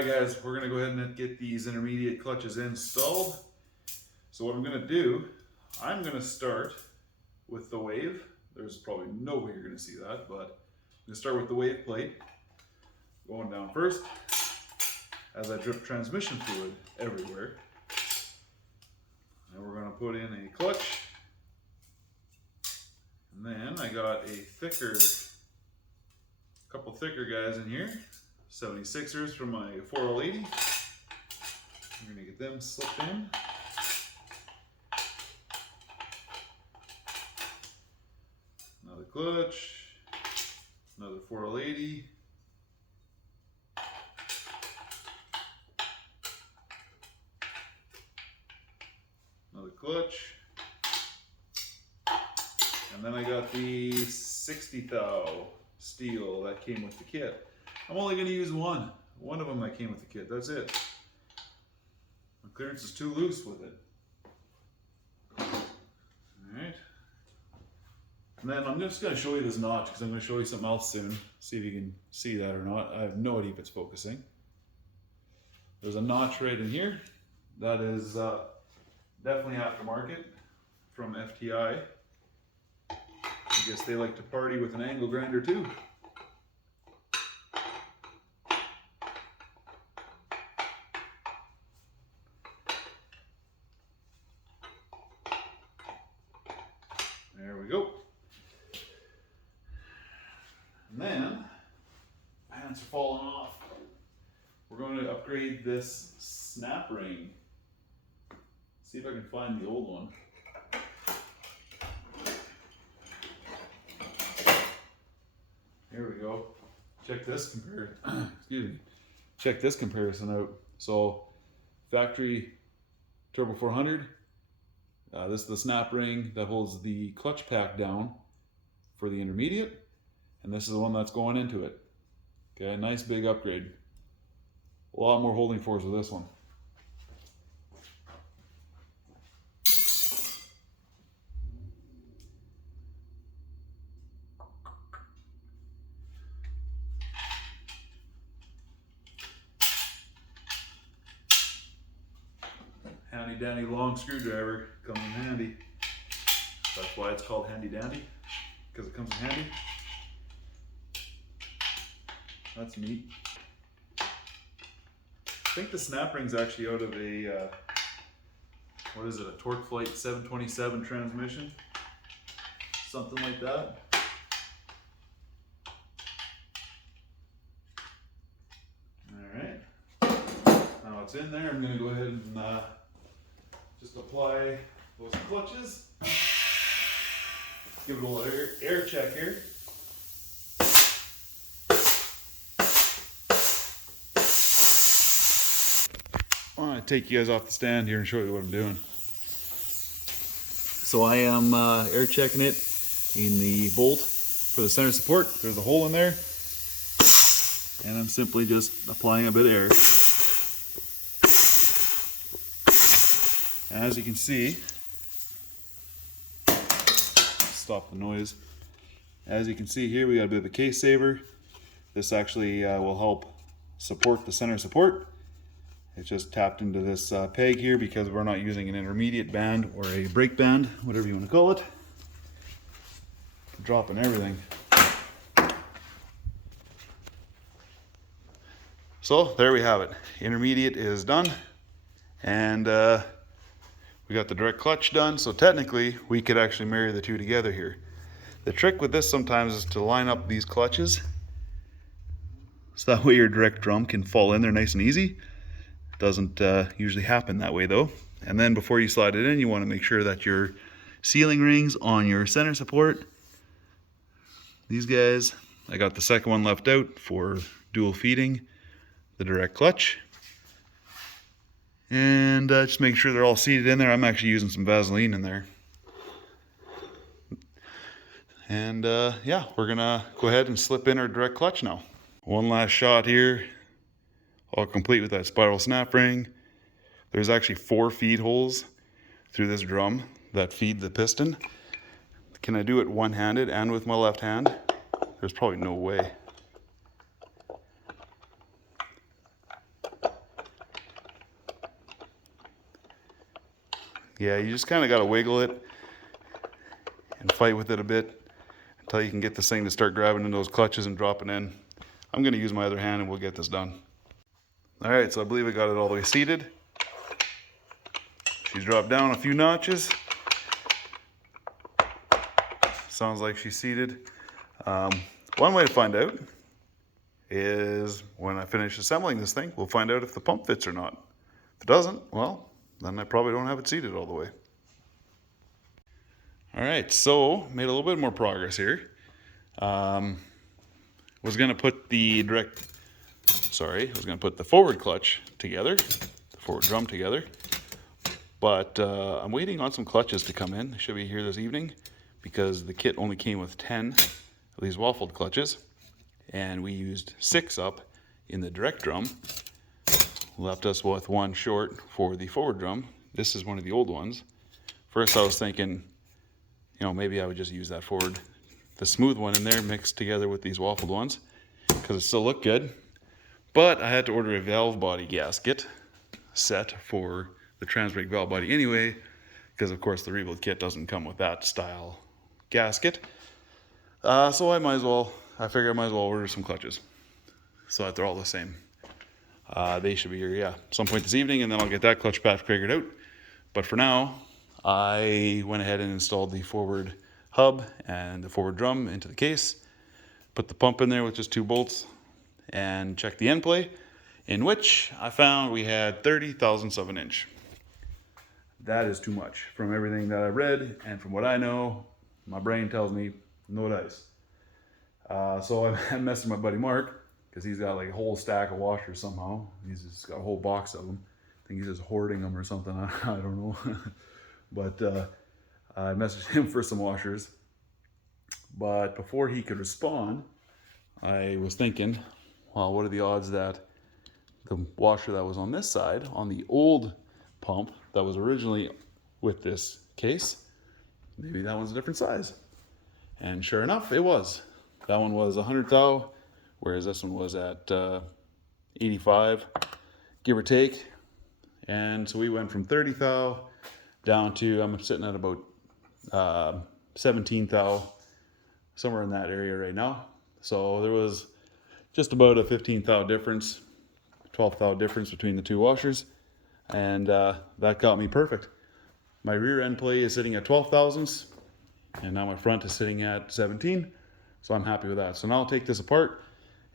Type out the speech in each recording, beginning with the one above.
Alright guys, we're going to go ahead and get these intermediate clutches installed. So what I'm going to do, I'm going to start with the wave. There's probably no way you're going to see that, but I'm going to start with the wave plate. Going down first, as I drip transmission fluid everywhere. And we're going to put in a clutch. And then I got a couple thicker guys in here. 76ers from my 480. I'm going to get them slipped in. Another clutch. Another 480. Another clutch. And then I got the 60 thou steel that came with the kit. I'm only going to use one of them that came with the kit. That's it. My clearance is too loose with it. Alright. And then I'm just going to show you this notch because I'm going to show you something else soon. See if you can see that or not. I have no idea if it's focusing. There's a notch right in here. That is definitely aftermarket from FTI. I guess they like to party with an angle grinder too. There we go. And then, pants are falling off. We're going to upgrade this snap ring. See if I can find the old one. Here we go. Check this excuse me. Check this comparison out. So, factory Th400. This is the snap ring that holds the clutch pack down for the intermediate, and this is the one that's going into it. Okay, nice big upgrade. A lot more holding force with this one. Handy dandy long screwdriver comes in handy. That's why it's called handy dandy, because it comes in handy. That's neat. I think the snap ring's actually out of a, what is it, a Torque Flight 727 transmission? Something like that. Alright. Now it's in there, I'm going to go ahead and just apply those clutches. Give it a little air check here. I want to take you guys off the stand here and show you what I'm doing. So I am air checking it in the bolt for the center support. There's a hole in there. And I'm simply just applying a bit of air. As you can see, stop the noise. As you can see here, we got a bit of a case saver. This actually will help support the center support. It's just tapped into this peg here because we're not using an intermediate band or a brake band, whatever you want to call it. Dropping everything. So there we have it. Intermediate is done, and we got the direct clutch done, so technically we could actually marry the two together here. The trick with this sometimes is to line up these clutches so that way your direct drum can fall in there nice and easy. Doesn't usually happen that way though. And then before you slide it in, you want to make sure that your sealing rings on your center support, these guys, I got the second one left out for dual feeding the direct clutch. And just make sure they're all seated in there. I'm actually using some Vaseline in there. And yeah, we're gonna go ahead and slip in our direct clutch now. One last shot here, all complete with that spiral snap ring. There's actually 4 feed holes through this drum that feed the piston. Can I do it one-handed and with my left hand? There's probably no way. Yeah, you just kind of got to wiggle it and fight with it a bit until you can get this thing to start grabbing in those clutches and dropping in. I'm going to use my other hand and we'll get this done. All right, so I believe I got it all the way seated. She's dropped down a few notches. Sounds like she's seated. One way to find out is when I finish assembling this thing, we'll find out if the pump fits or not. If it doesn't, well, then I probably don't have it seated all the way. All right, so made a little bit more progress here. Was gonna put the forward clutch together, the forward drum together, but I'm waiting on some clutches to come in. They should be here this evening because the kit only came with 10 of these waffled clutches, and we used 6 up in the direct drum. Left us with 1 short for the forward drum. This is one of the old ones. First I was thinking, maybe I would just use that the smooth one in there mixed together with these waffled ones because it still looked good. But I had to order a valve body gasket set for the Transbrake valve body anyway, because of course the rebuild kit doesn't come with that style gasket. So I figured I might as well order some clutches so that they're all the same. They should be here, some point this evening, and then I'll get that clutch patch figured out. But for now, I went ahead and installed the forward hub and the forward drum into the case, put the pump in there with just 2 bolts, and checked the end play, in which I found we had 30 thousandths of an inch. That is too much. From everything that I read and from what I know, my brain tells me no dice. So I messaged my buddy Mark, because he's got like a whole stack of washers somehow. He's just got a whole box of them. I think he's just hoarding them or something. I don't know. But I messaged him for some washers. But before he could respond, I was thinking, well, what are the odds that the washer that was on this side, on the old pump that was originally with this case, maybe that one's a different size. And sure enough, it was. That one was 100 thou, whereas this one was at 85, give or take. And so we went from 30 thou down to, I'm sitting at about 17 thou, somewhere in that area right now. So there was just about a 15 thou difference, 12 thou difference between the 2 washers. And that got me perfect. My rear end play is sitting at 12 thousandths, and now my front is sitting at 17. So I'm happy with that. So now I'll take this apart,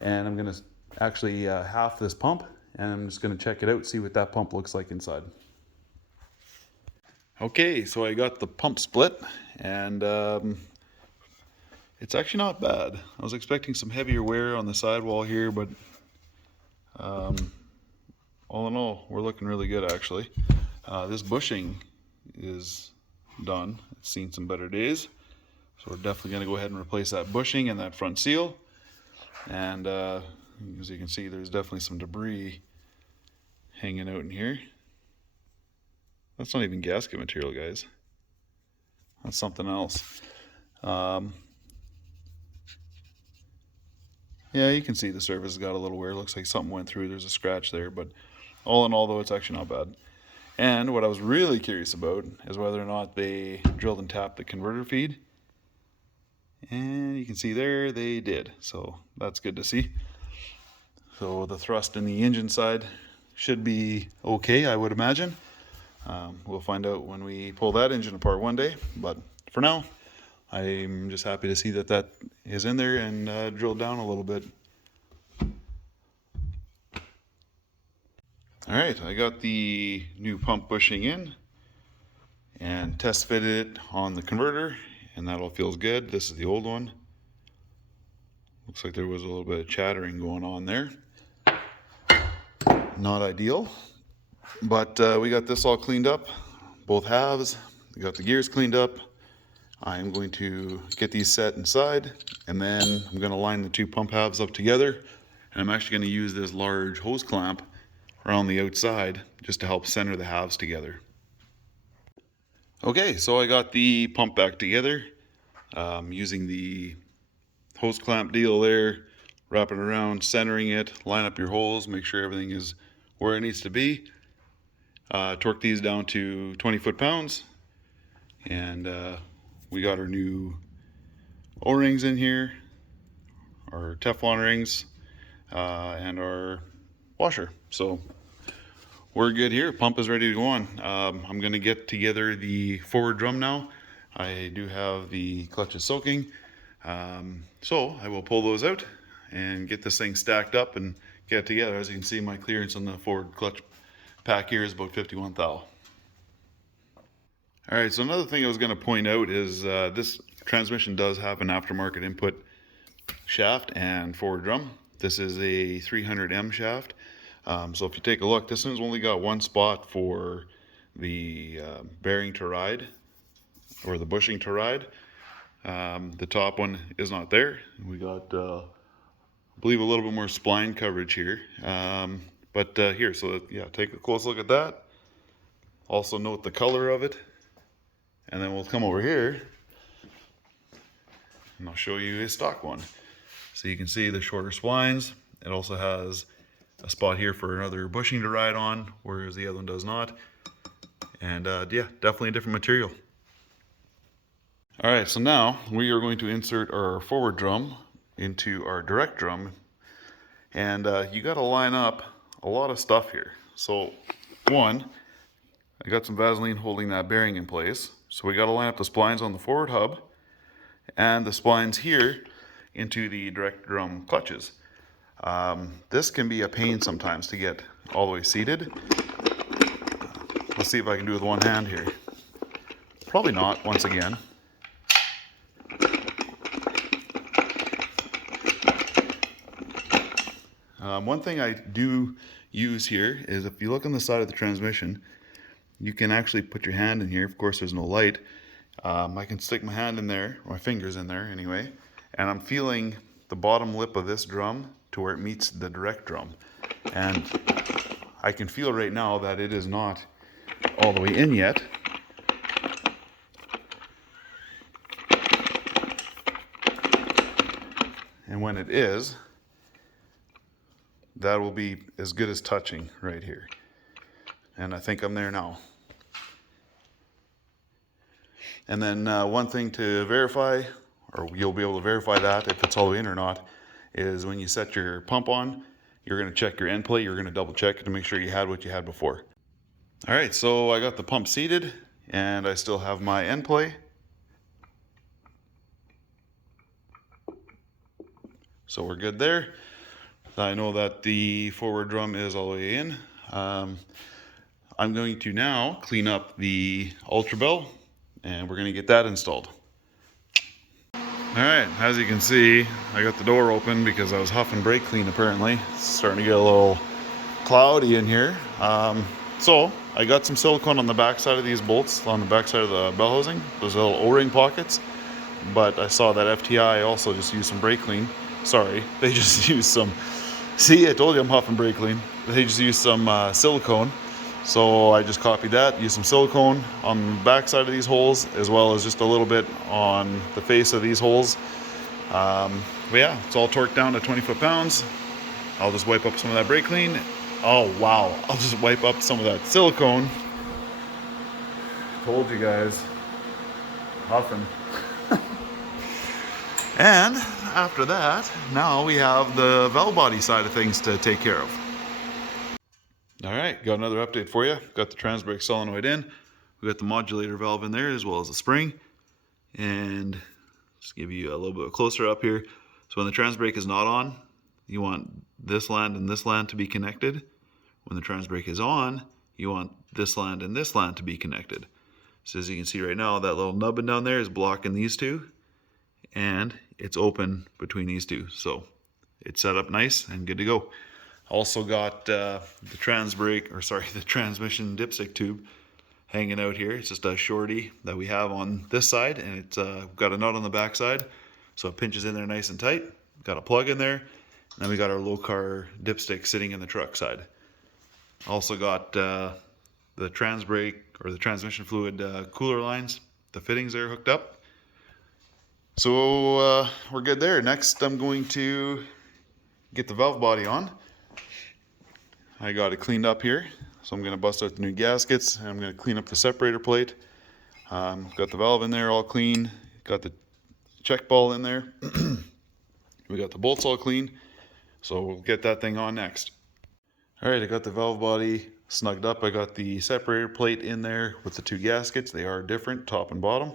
and I'm gonna actually half this pump, and I'm just gonna check it out, see what that pump looks like inside. Okay, so I got the pump split, and it's actually not bad. I was expecting some heavier wear on the sidewall here, but all in all, we're looking really good actually. This bushing is done. It's seen some better days. So we're definitely going to go ahead and replace that bushing and that front seal. And as you can see, there's definitely some debris hanging out in here. That's not even gasket material, guys. That's something else. Yeah, you can see the surface has got a little wear. It looks like something went through. There's a scratch there, but all in all, though, it's actually not bad. And what I was really curious about is whether or not they drilled and tapped the converter feed. And you can see there they did, so that's good to see. So the thrust in the engine side should be okay, I would imagine. We'll find out when we pull that engine apart one day, but for now I'm just happy to see that that is in there and drilled down a little bit. Alright, I got the new pump bushing in and test fitted it on the converter, and that all feels good. This is the old one. Looks like there was a little bit of chattering going on there. Not ideal, but we got this all cleaned up, both halves. We got the gears cleaned up. I'm going to get these set inside, and then I'm going to line the 2 pump halves up together, and I'm actually going to use this large hose clamp around the outside just to help center the halves together. Okay, so I got the pump back together using the hose clamp deal there, wrap it around, centering it, line up your holes, make sure everything is where it needs to be. Torqued these down to 20 foot-pounds, and we got our new O-rings in here, our Teflon rings, and our washer. So we're good here. Pump is ready to go on. I'm going to get together the forward drum now. I do have the clutches soaking, so I will pull those out and get this thing stacked up and get it together. As you can see, my clearance on the forward clutch pack here is about 51 thou. All right, so another thing I was going to point out is this transmission does have an aftermarket input shaft and forward drum. This is a 300M shaft. So if you take a look, this one's only got one spot for the bearing to ride, or the bushing to ride. The top one is not there. We got, I believe, a little bit more spline coverage here. But here, so yeah, take a close look at that. Also note the color of it. And then we'll come over here and I'll show you a stock one. So you can see the shorter splines. It also has a spot here for another bushing to ride on, whereas the other one does not. And yeah, definitely a different material. All right, so now we are going to insert our forward drum into our direct drum. And you got to line up a lot of stuff here. So one, I got some Vaseline holding that bearing in place. So we got to line up the splines on the forward hub and the splines here into the direct drum clutches. This can be a pain sometimes to get all the way seated. Let's see if I can do it with one hand here. Probably not, once again. One thing I do use here is if you look on the side of the transmission, you can actually put your hand in here. Of course, there's no light. I can stick my hand in there, or my fingers in there anyway, and I'm feeling the bottom lip of this drum to where it meets the direct drum. And I can feel right now that it is not all the way in yet. And when it is, that will be as good as touching right here. And I think I'm there now. And then one thing to verify, or you'll be able to verify that if it's all the way in or not, is when you set your pump on, you're going to check your end plate. You're going to double check it to make sure you had what you had before. All right, so I got the pump seated and I still have my end plate. So we're good there. I know that the forward drum is all the way in. I'm going to now clean up the Ultra Bell and we're going to get that installed. All right, as you can see, I got the door open because I was huffing brake clean apparently. It's starting to get a little cloudy in here. So I got some silicone on the back side of these bolts, on the back side of the bell housing, those little O-ring pockets. But I saw that FTI also just used some brake clean. Sorry, they just used some, see, I told you I'm huffing brake clean. They just used some silicone. So I just copied that, used some silicone on the back side of these holes, as well as just a little bit on the face of these holes. But yeah, it's all torqued down to 20 foot-pounds. I'll just wipe up some of that brake clean. Oh wow, I'll just wipe up some of that silicone. Told you guys, huffing. And after that, now we have the valve body side of things to take care of. All right, got another update for you. Got the transbrake solenoid in. We got the modulator valve in there as well as the spring. And just give you a little bit closer up here. So when the transbrake is not on, you want this land and this land to be connected. When the transbrake is on, you want this land and this land to be connected. So as you can see right now, that little nubbin down there is blocking these two, and it's open between these two. So it's set up nice and good to go. Also got the the transmission dipstick tube hanging out here. It's just a shorty that we have on this side, and it's got a nut on the back side, so it pinches in there nice and tight. Got a plug in there, and then we got our low car dipstick sitting in the truck side. Also got the transbrake or the transmission fluid cooler lines, the fittings there hooked up. So we're good there. Next, I'm going to get the valve body on. I got it cleaned up here. So I'm going to bust out the new gaskets and I'm going to clean up the separator plate. Got the valve in there all clean. Got the check ball in there. We got the bolts all clean. So we'll get that thing on next. All right, I got the valve body snugged up. I got the separator plate in there with the two gaskets. They are different, top and bottom.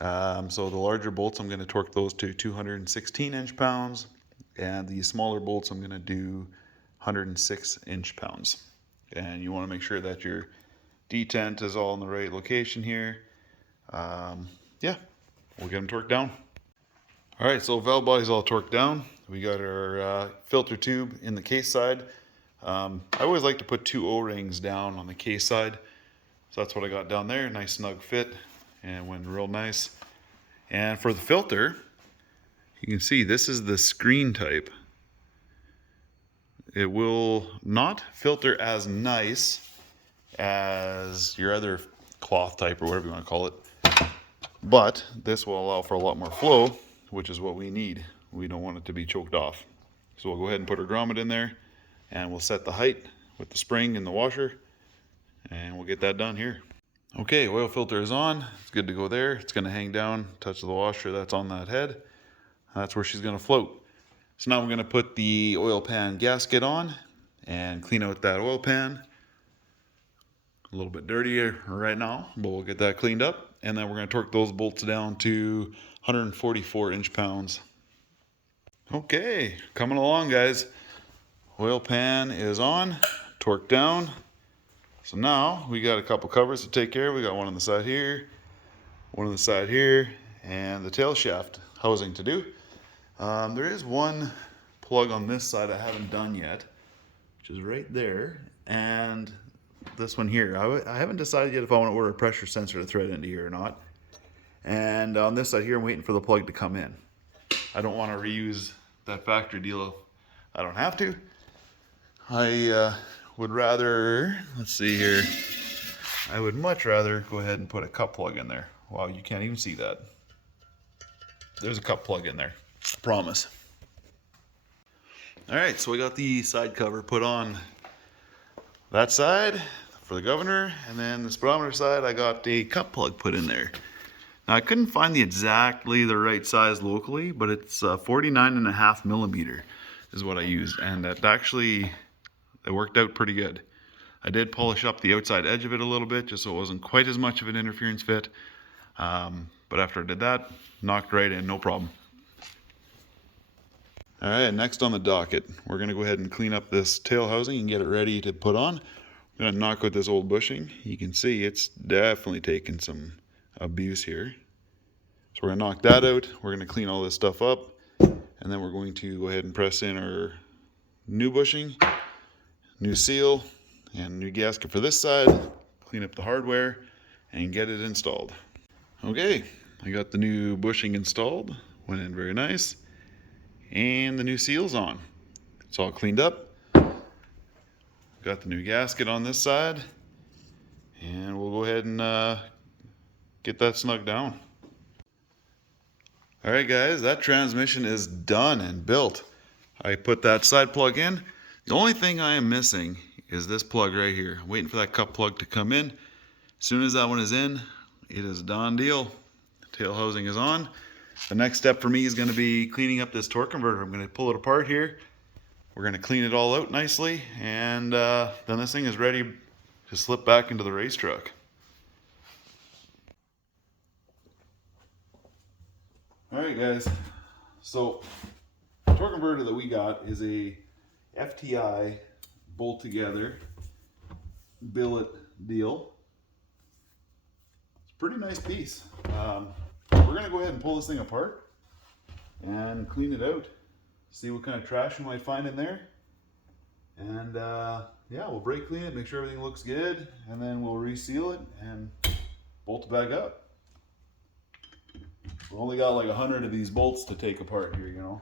So the larger bolts, I'm going to torque those to 216 inch-pounds, and the smaller bolts, I'm going to do 106 inch-pounds. And you want to make sure that your detent is all in the right location here. Yeah, we'll get them torqued down. All right, so valve body's all torqued down. We got our filter tube in the case side. I always like to put two O-rings down on the case side. So that's what I got down there, nice snug fit, and went real nice. And for the filter, you can see this is the screen type. It will not filter as nice as your other cloth type or whatever you want to call it, but this will allow for a lot more flow, which is what we need. We don't want it to be choked off. So we'll go ahead and put our grommet in there, and we'll set the height with the spring and the washer, and we'll get that done here. Okay, oil filter is on. It's good to go there. It's going to hang down, touch the washer that's on that head. That's where she's going to float. So now we're going to put the oil pan gasket on and clean out that oil pan. A little bit dirtier right now, but we'll get that cleaned up. And then we're going to torque those bolts down to 144 inch-pounds. Okay, coming along, guys. Oil pan is on, torqued down. So now we got a couple covers to take care of. We got one on the side here, one on the side here, and the tail shaft housing to do. There is one plug on this side I haven't done yet, which is right there, and this one here. I haven't decided yet if I want to order a pressure sensor to thread into here or not. And on this side here, I'm waiting for the plug to come in. I don't want to reuse that factory deal if I don't have to. I would rather, let's see here, I would much rather go ahead and put a cup plug in there. Wow, you can't even see that. There's a cup plug in there, I promise. All right, so we got the side cover put on that side for the governor, and then the speedometer side, I got a cup plug put in there. Now I couldn't find exactly the right size locally, but it's 49.5 millimeter is what I used, and that actually, it worked out pretty good. I did polish up the outside edge of it a little bit just so it wasn't quite as much of an interference fit, but after I did that, knocked right in, no problem. All right, next on the docket, we're going to go ahead and clean up this tail housing and get it ready to put on. I'm going to knock out this old bushing. You can see it's definitely taken some abuse here. So we're going to knock that out. We're going to clean all this stuff up, and then we're going to go ahead and press in our new bushing, new seal, and new gasket for this side, clean up the hardware, and get it installed. Okay, I got the new bushing installed, went in very nice, and the new seal's on. It's all cleaned up. Got the new gasket on this side, and we'll go ahead and get that snug down. All right, guys, that transmission is done and built. I put that side plug in. The only thing I am missing is this plug right here. I'm waiting for that cup plug to come in. As soon as that one is in, it is a done deal. The tail housing is on. The next step for me is going to be cleaning up this torque converter. I'm going to pull it apart here. We're going to clean it all out nicely, and then this thing is ready to slip back into the race truck. All right, guys. So the torque converter that we got is a FTI bolt together billet deal. It's a pretty nice piece. We're going to go ahead and pull this thing apart and clean it out. See what kind of trash we might find in there. And yeah, we'll brake clean it, make sure everything looks good, and then we'll reseal it and bolt it back up. We've only got like 100 of these bolts to take apart here, you know.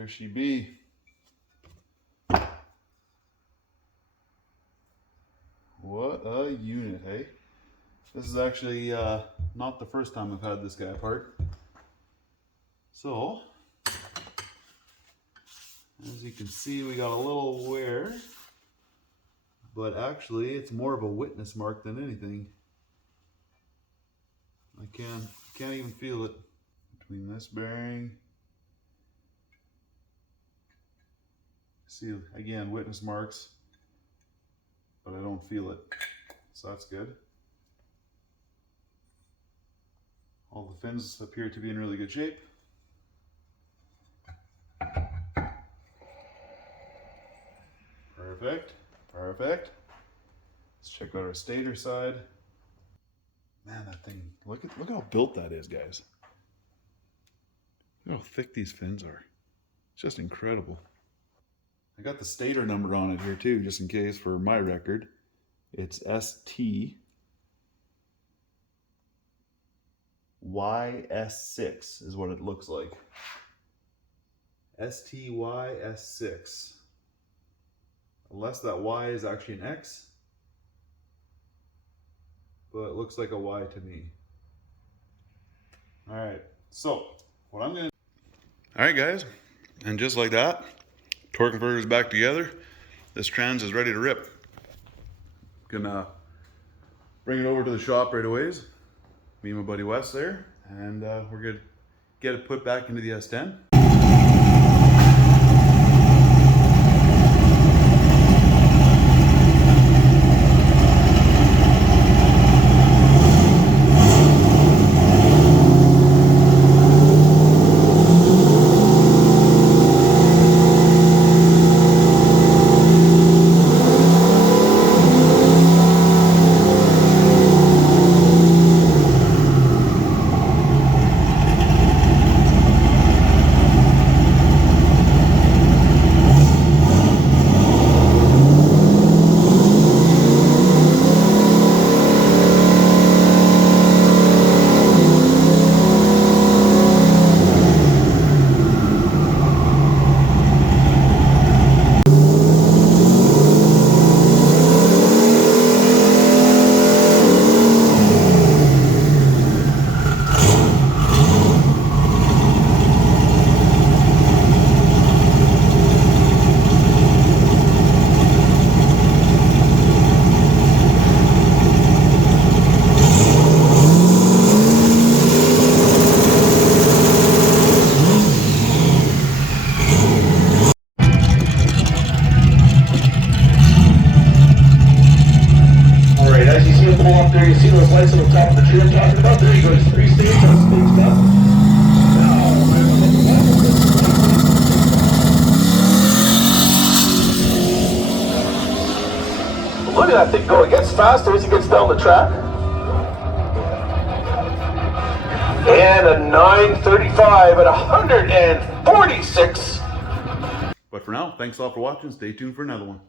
There she be. What a unit, hey? This is actually not the first time I've had this guy apart. So, as you can see, we got a little wear, but actually it's more of a witness mark than anything. I can't even feel it between this bearing. See, again, witness marks, but I don't feel it, so that's good. All the fins appear to be in really good shape. Perfect, perfect. Let's check out our stator side. Man, that thing, look how built that is, guys. Look how thick these fins are. It's just incredible. I got the stator number on it here too, just in case for my record. It's STYS6 is what it looks like. STYS6. Unless that Y is actually an X, but it looks like a Y to me. All right, so what I'm gonna... All right, guys, and just like that, torque converter is back together. This trans is ready to rip. Gonna bring it over to the shop right away. Me and my buddy Wes there, and we're gonna get it put back into the S10. There you see those lights on the top of the tree I'm talking about? There you go, it's 3 stages, that's stage up. Look at that thing go, it gets faster as it gets down the track. And a 935 at 146. But for now, thanks all for watching. Stay tuned for another one.